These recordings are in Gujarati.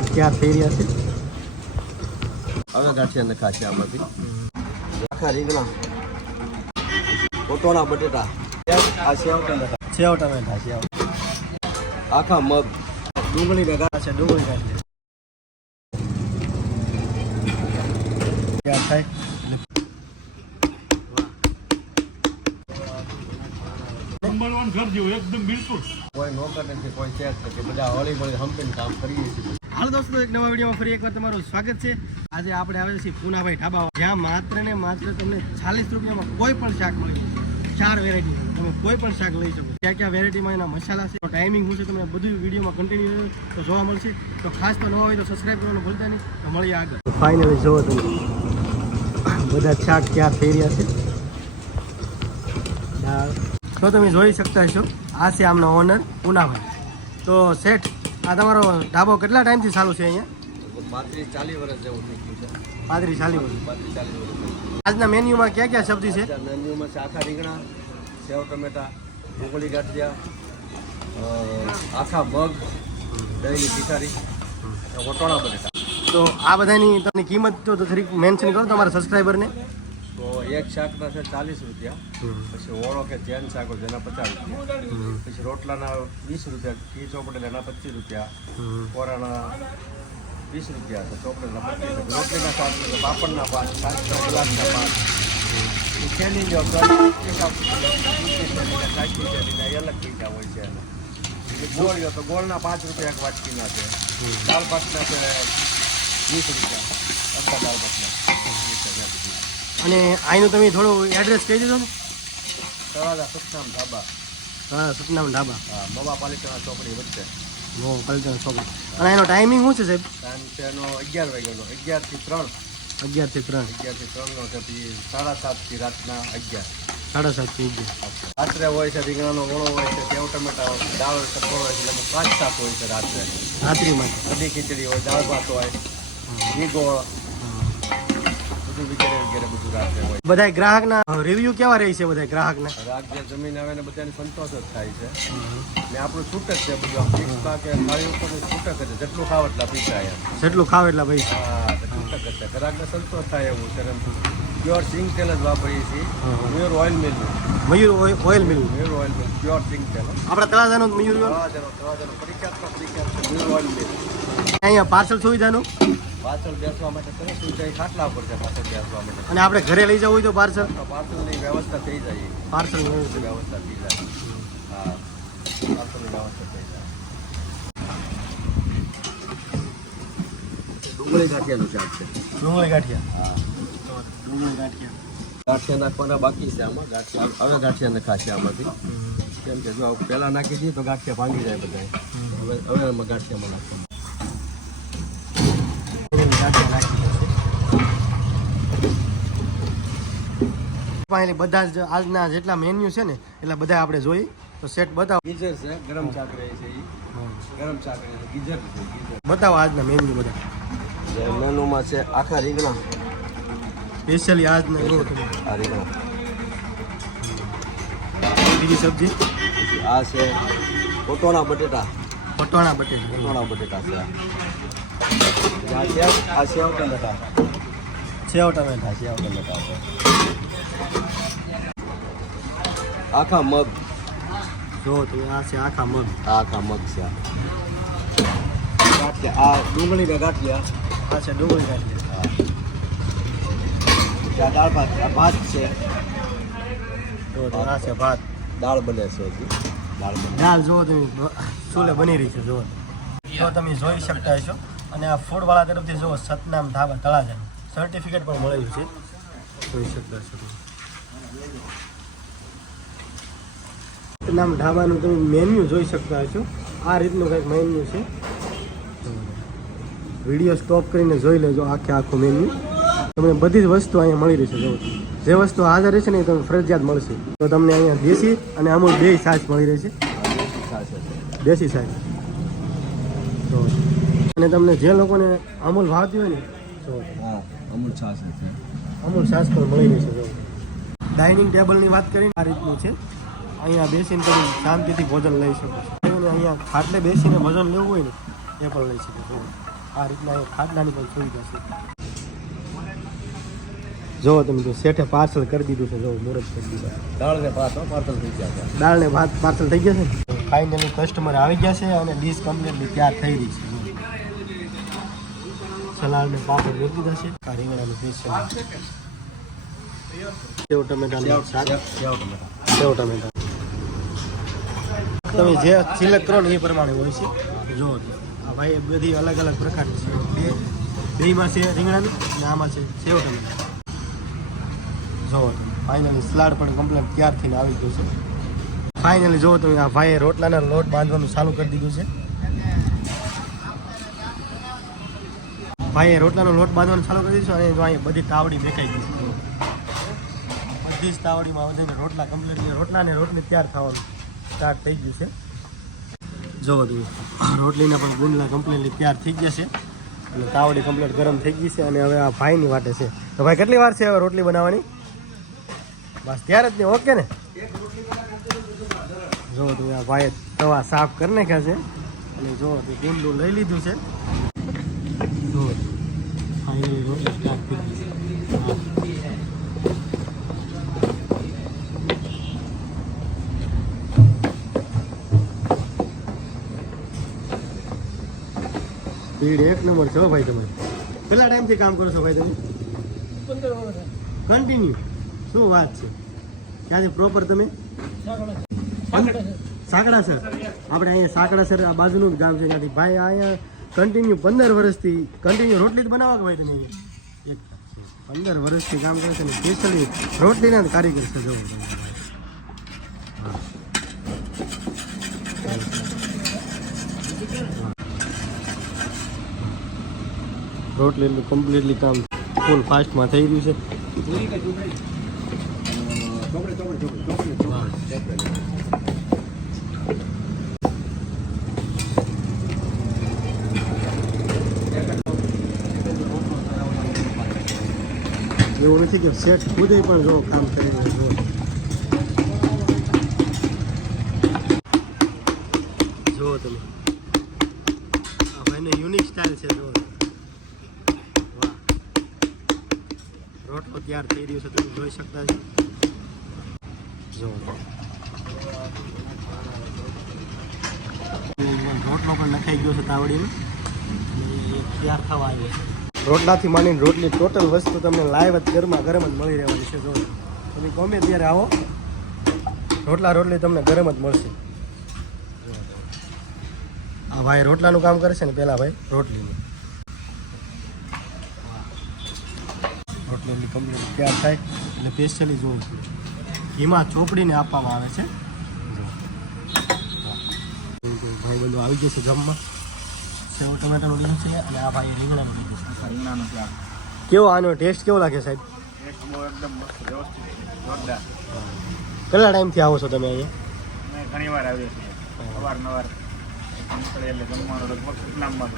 શાક તૈયાર થઈ રહ્યા છે. હવે ગાંઠિયા નખાશે આમાંથી. આખા રીંગણા. કોટોણા બટેટા. આ સેવ ટમેટા સેવ ટમેટા સેવ આખા મગ. ડુંગળી ભેગા છે ડુંગળી કાઢી એકદમ બિલકુલ. કોઈ નોકર નથી કોઈ શેર નથી. બધા હળી મળી હંપીને કામ કરીએ છીએ. હાલો દોસ્તો, એક નવા વિડીયોમાં ફરી એકવાર તમારું સ્વાગત છે. આજે આપણે આવે છે પૂનાભાઈ ઢાબા જ્યાં માત્ર ને માત્ર તમને ચાલીસ રૂપિયામાં કોઈ પણ શાક મળી જશે ચાર વેરાયટી તમે કોઈ પણ શાક લઈ શકો. ક્યાં ક્યાં વેરાયટીમાં એના મસાલા છે ટાઈમિંગ શું છે તમને બધું વિડીયોમાં કન્ટિન્યુ તો જોવા મળશે. તો ખાસ તો ન હોય તો સબસ્ક્રાઈબ કરવાનું ભૂલતા નહીં. તો મળીએ આગળ. ફાઇનલી જોવો તમે. બધા શાક ક્યાં થઈ રહ્યા છે? તો તમે જોઈ શકતા છો આ છે આમનો ઓનર પૂનાભાઈ. તો શેઠ આ તમારો ઢાબો કેટલા ટાઈમથી ચાલુ છે અહીંયા? પાંત્રીસ ચાલીસ વર્ષ જેવું થઈ ગયું છે. પાંત્રીસ વર્ષ. પાંત્રીસ ચાલીસ વર્ષ આજના મેન્યુમાં ક્યાં ક્યાં સબ્જી છે? મેન્યુમાં છે આખા રીંગણા સેવ ટમેટા ડુંગળી ગાંઠિયા આખા મગ દહીંની પિસારી વટોણા બટેટા. તો આ બધાની તમને કિંમત તો મેન્શન કરો તમારા સબસ્ક્રાઈબરને એક શાકના છે ચાલીસ રૂપિયા. પછી ઓળો કે ચેન શાક હોય એના પચાસ રૂપિયા. પછી રોટલાના વીસ રૂપિયા ઘી ચોપડેલ એના પચીસ રૂપિયા. કોરાના વીસ રૂપિયા છે ચોપડેલા પચીસ રોટલીના પાંચ પાપડના પાંચ પાંચના ગુલાબના પાંચ જો અલગ પૈસા હોય છે. ગોળ લ્યો તો ગોળના પાંચ રૂપિયા એક વાટકીના છે. દાળ ભાતના છે વીસ રૂપિયા. અડધા દાળ ભાતના અને અહીંનું તમે થોડું એડ્રેસ કહી દીધો ને. તળાજા સતનામ ધાબા. હા સતનામ ઢાબા હા મવા પાલિકાના ચોકડી વચ્ચે. નો કલ્ચર શોપ અને એનો ટાઈમિંગ શું છે સાહેબ? ટાઈમ છે એનો અગિયાર વાગ્યાનો. અગિયારથી ત્રણ. અગિયારથી ત્રણ. અગિયારથી ત્રણનો છે પછી સાડા સાતથી રાતના અગિયાર. સાડા સાતથી અગિયાર. રાત્રે હોય છે રીંગણાનો ઓળો હોય છે સેવ ટમેટા હોય દાળ કઠોળ હોય છે એટલે પાંચ શાક હોય છે રાત્રે. રાત્રિ માટે કઢી ખીચડી હોય દાળ ભાત હોય ઘી ગોળ બધું વગેરે વગેરે બધું રાત્રે હોય. બધા ગ્રાહકના રિવ્યુ કેવા રહી છે બધા ગ્રાહકના? રાત જે જમીન આવે ને બધાને સંતોષ જ થાય છે. ને આપણું છૂટ જ છે બધું આમ કે થાળી ઉપર છૂટક જ છે. જેટલું ખાવ એટલા પૈસા એમ. જેટલું ખાવ એટલા પૈસા. હા છૂટક જ છે. ગ્રાહકને સંતોષ થાય એવું છે. પ્યોર સિંગ તેલ જ વાપરીએ છીએ. Mayur oil mill Mayur oil mill Mayur oil mill pure સિંગ તેલ. આપણા તળાજાનું મયુર. તળાજાનો તળાજાનો પરિખ્યાત પ્રખ્યાત છે પ્યોર ઓઇલ મિલ અહીંયા પાર્સલ સુવિધાનું? પાછળ બેસવા માટે તમે સુચાઈ ખાટલા પર છે પાછળ બેસવા માટે. અને આપણે ઘરે લઈ જવું હોય તો પાર્સલ? પાર્સલની વ્યવસ્થા થઈ જાય. પાર્સલ વ્યવસ્થા થઈ જાય. હા પાર્સલની વ્યવસ્થા થઈ જાય. ડુંગળી ગાંઠિયાનું શાક છે. ડુંગળી ગાંઠિયા. હા. ડુંગળી ગાંઠિયા. ગાંઠિયા નાખવાના બાકી છે આમાં. ગાંઠિયા હવે ગાંઠિયા નખાશે આમાંથી. કેમ કે જો પહેલાં નાખી દઈએ તો ગાંઠિયા ભાંગી જાય બધા હવે હવે ગાંઠિયામાં નાખવાનું. એટલે બધા જ આજના જેટલા મેન્યુ છે ને એટલા બધા આપણે જોઈએ તો સેટ બતાવો. ગીઝર છે ગરમ ચાકરે છે ગરમ ચાકરે છે ગીઝર છે ગીઝર. બતાવો આજના મેન્યુ બધા. મેનુમાં છે આખા રીંગણા. સ્પેશિયલી આજના આ રીંગણા. બીજી સબ્જી? આ છે પટોણા બટેટા. પટોણા બટેટા. પટોણા બટેટા છે. આ. આ સેવ આ સેવ ટમેટા સેવ ટમેટા સેવ ટમેટા આખા મગ. જો તમે આ છે આખા મગ. આખા મગ છે. આ. આ ડુંગળીના ગાંઠિયા. આ છે ડુંગળી ગાંઠિયા. આ દાળ ભાત આ ભાત છે. જો તમે આ છે ભાત. દાળ બને છે દાળ બને. દાળ જો તમે ચૂલે બની રહી છે જો. તો તમે જોઈ શકતા હશો. અને આ ફૂડવાળા તરફથી જો સતનામ ધાબા તળાજાનું. સર્ટિફિકેટ પણ મળેલું છે. જોઈ શકતા હશો તમે. સતનામ તમે મેન્યુ જોઈ શકતા હશો. આ રીતનું કંઈક મેન્યુ છે. વીડિયો સ્ટોપ કરીને જોઈ લેજો આખે આખું મેન્યુ તમને બધી જ વસ્તુ અહીંયા મળી રહેશે. જો જે વસ્તુ હાજર રહેશે ને એ તમને ફરજિયાત મળશે. તો તમને અહીંયા દેશી અને અમુક બે છાશ મળી રહેશે. દેશી છાશ તો અને તમને જે લોકોને અમૂલ ભાવતી હોય ને તો હા. અમૂલ છાશ છે અમૂલ છાશ પણ મળી રહેશે જો. ડાઇનિંગ ટેબલની વાત કરીને આ રીતનું છે. અહીંયા બેસીને તમે શાંતિથી ભોજન લઈ શકો છો. અહીંયા ખાટલે બેસીને ભોજન લેવું હોય ને એ પણ લઈ શકો છો. આ રીતના એ ખાટલાની પણ સુવિધા છે. જો તમે જો શેઠે પાર્સલ કરી દીધું છે જો મુરત કરી દીધું દાળ ને ભાત પાર્સલ થઈ ગયા છે. દાળ ને ભાત પાર્સલ થઈ ગયા છે. ફાઇનલી કસ્ટમર આવી ગયા છે અને ડીશ કમ્પ્લીટલી તૈયાર થઈ રહી છે. સલાડ ને પાપડ મૂકી દેશે આ રીંગણાનું સ્પેશિયલ સેવ ટમેટાનું શાક. સેવ ટમેટા ટમેટા તમે જે સિલેક્ટ કરો ને એ પ્રમાણે હોય છે. જો, આ ભાઈ બધી અલગ અલગ પ્રકારની છે. બે, બેમાં છે રીંગણાનું અને આમાં છે સેવ ટમેટા જોવો તમે ફાઇનલી સલાડ પણ કમ્પ્લેટ ત્યારથી આવી ગયું છે. ફાઇનલી જોવો તમે આ ભાઈએ રોટલાના લોટ બાંધવાનું ચાલુ કરી દીધું છે. ભાઈએ રોટલાનો લોટ બાંધવાનું ચાલુ કરી દઈશું અને અહીંયા બધી તાવડી દેખાઈ ગઈ બધી જ તાવડીમાં વધીને રોટલા કમ્પ્લીટ રોટલા ને રોટલી તૈયાર થવાનું સ્ટાર્ટ થઈ ગયું છે. જો તમે રોટલીના પણ ગુંદલા કમ્પ્લીટલી તૈયાર થઈ ગયા છે. અને તાવડી કમ્પ્લીટ ગરમ થઈ ગઈ છે અને હવે આ ભાઈની વાટે છે. તો ભાઈ, કેટલી વાર છે હવે રોટલી બનાવવાની? બસ ત્યારે જ નહીં ઓકે ને? જો તમે આ ભાઈ તવા સાફ કરી નાખ્યા છે. અને જો તું ગુંદલું લઈ લીધું છે. સ્પીડ એક નંબર છો ભાઈ તમે કેટલા ટાઈમથી કામ કરો છો ભાઈ તમે? કન્ટિન્યુ શું વાત છે? ક્યાંથી? પ્રોપર તમે? સાંકડા સર આપણે અહીંયા સાંકડા સર આ બાજુનું જ ગામ છે ત્યાંથી. ભાઈ અહીંયા કન્ટિન્યુ પંદર વર્ષથી કન્ટિન્યુ રોટલી જ બનાવવા ભાઈ તમે. એક, પંદર વર્ષથી કામ કરે છે ને સ્પેશિયલી રોટલીના કારીગર છે જો રોટલીનું કમ્પ્લીટલી કામ ફૂલ ફાસ્ટમાં થઈ રહ્યું છે. એવું નથી કે શેઠ ખુદે પણ જો કામ કરી રહ્યો જો. જુઓ તમે. ભાઈને યુનિક સ્ટાઇલ છે વાહ. રોટલો તૈયાર થઈ રહ્યો છે, તમે જોઈ શકતા છો. જુઓ રોટલો પણ નખાઈ ગયો છે તાવડીમાં. તૈયાર થવા આવ્યો છે? રોટલાથી માંડીને રોટલી ટોટલ વસ્તુ તમને લાઈવ જ ગરમા ગરમ જ મળી રહેવાની છે, જો. તમે ગમે ત્યારે આવો, રોટલા રોટલી તમને ગરમ જ મળશે. આ ભાઈ રોટલાનું કામ કરે છે ને પેલા ભાઈ, રોટલીનું. રોટલી કમ્પ્લીટ તૈયાર થાય એટલે સ્પેશિયલી જોઉં છું ઘીમાં ચોપડીને આપવામાં આવે છે. ભાઈ બધું આવી જશે જમવા. સેવ ટમેટાનું છે અને આ ભાઈ રીંગણાનું લીધું છે રીંગણાનું શાક કેવો આનો ટેસ્ટ કેવો લાગે સાહેબ? એક એકદમ મસ્ત વ્યવસ્થિત જોરદાર કેટલા ટાઈમથી આવો છો તમે અહીંયા? મેં ઘણી વાર આવ્યો છું અવારનવાર એટલે જમવાનું લગભગ સતનામમાં.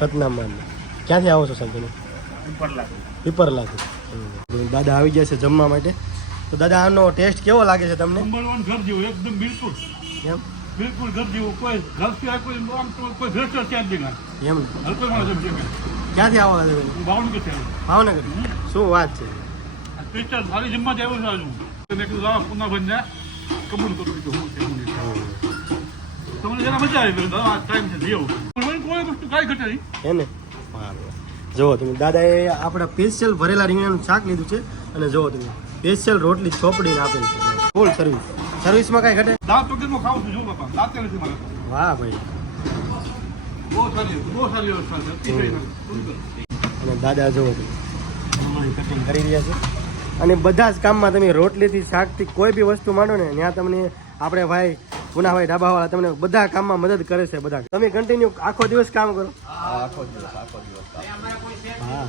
સતનામમાં ક્યાંથી આવો છો સાહેબ તમે? ઉપર લાગે પીપર લાગે દાદા આવી ગયા છે જમવા માટે. તો દાદા આનો ટેસ્ટ કેવો લાગે છે તમને? એકદમ બિલકુલ. એમ? બિલકુલ ગપ જેવું કોઈ ગપ સિવાય કોઈ આમ તો કોઈ ભેળસેળ ત્યાં જ નહીં એમ. હલકો માણસ એમ ક્યાંથી આવો છો ભાવનગર છે. ભાવનગર. શું વાત છે? આ મારી જમવા આવ્યો છું આજુ મેં કીધું લાવો પુનાભાઈને કબૂલ કરું કે હું છે તમને જરા મજા આવી ગઈ આ ટાઈમ છે જઈ આવું કોઈ વસ્તુ કાંઈ ઘટે નહીં. હે જુઓ તમે દાદાએ આપણા સ્પેશિયલ ભરેલા રીંગણાનું શાક લીધું છે અને જુઓ તમે સ્પેશિયલ રોટલી ચોપડીને આપેલી છે. ફૂલ સર્વિસ સર્વિસમાં કાંઈ ઘટે? દાંત વગરનું ખાવું છું જો બાપા દાંતે નથી મારે. વાહ ભાઈ. બહુ સારી બહુ સારી વ્યવસ્થા છે. અને દાદા જો કટિંગ કરી રહ્યા છે. અને બધા જ કામમાં તમે રોટલીથી શાકથી કોઈ બી વસ્તુ માંડો ને ત્યાં તમને આપણે ભાઈ પુનાભાઈ ડાબાવાળા તમને બધા કામમાં મદદ કરે છે બધા. તમે કન્ટિન્યુ આખો દિવસ કામ કરો. આખો દિવસ આખો દિવસ કામ. હા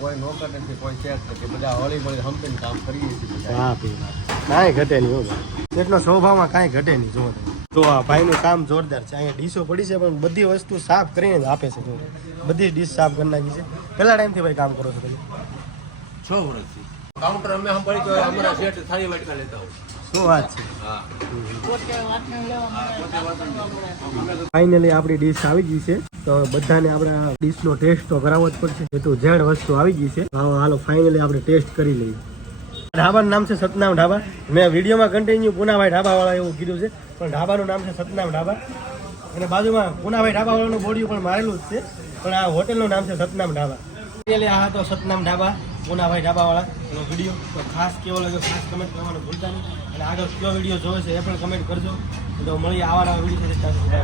કોઈ નોકર નથી કોઈ ચેક નથી. બધા હળી મળી હંપીને કામ કરીએ છીએ બધા. ભાઈ કાંઈ ઘટે નહીં હો એટલો સ્વભાવમાં કાંઈ ઘટે નહીં જો તો આ ભાઈનું કામ જોરદાર છે. અહીંયા ડીશો પડી છે પણ બધી વસ્તુ સાફ કરીને જ આપે છે જો બધી ડીશ સાફ કરી નાખી છે. કેટલા ટાઈમથી ભાઈ કામ કરો છો તમે? કાઉન્ટર અમે સાંભળી તો અમારા શેઠ થાળી વાટકા લેતા હોય. શું વાત છે? હા. ફાઇનલી આપણી ડીશ આવી ગઈ છે. તો બધાને આપણે ડીશનો ટેસ્ટ તો કરાવવો જ પડશે. એ તો જેડ વસ્તુ આવી ગઈ છે. હાલો ફાઇનલી આપણે ટેસ્ટ કરી લઈએ. ઢાબાનું નામ છે સતનામ ઢાબા. મેં વિડીયોમાં કન્ટિન્યુ પુનાભાઈ ઢાબાવાળા એવું કીધું છે. પણ ઢાબાનું નામ છે સતનામ ઢાબા. અને બાજુમાં પુનાભાઈ ઢાબાવાળાનું બોર્ડ પણ મારેલું જ છે. પણ આ હોટેલનું નામ છે સતનામ ઢાબા. આ હતો સતનામ ઢાબા, પુનાભાઈ ઢાબાવાળા. એનો વીડિયો તો ખાસ કેવો લાગ્યો, ખાસ કમેન્ટ કરવાનું ભૂલતા નહીં. અને આગળ કયો વીડિયો જોવે છે એ પણ કમેન્ટ કરજો. તો મળીએ આવા વીડિયો સાથે.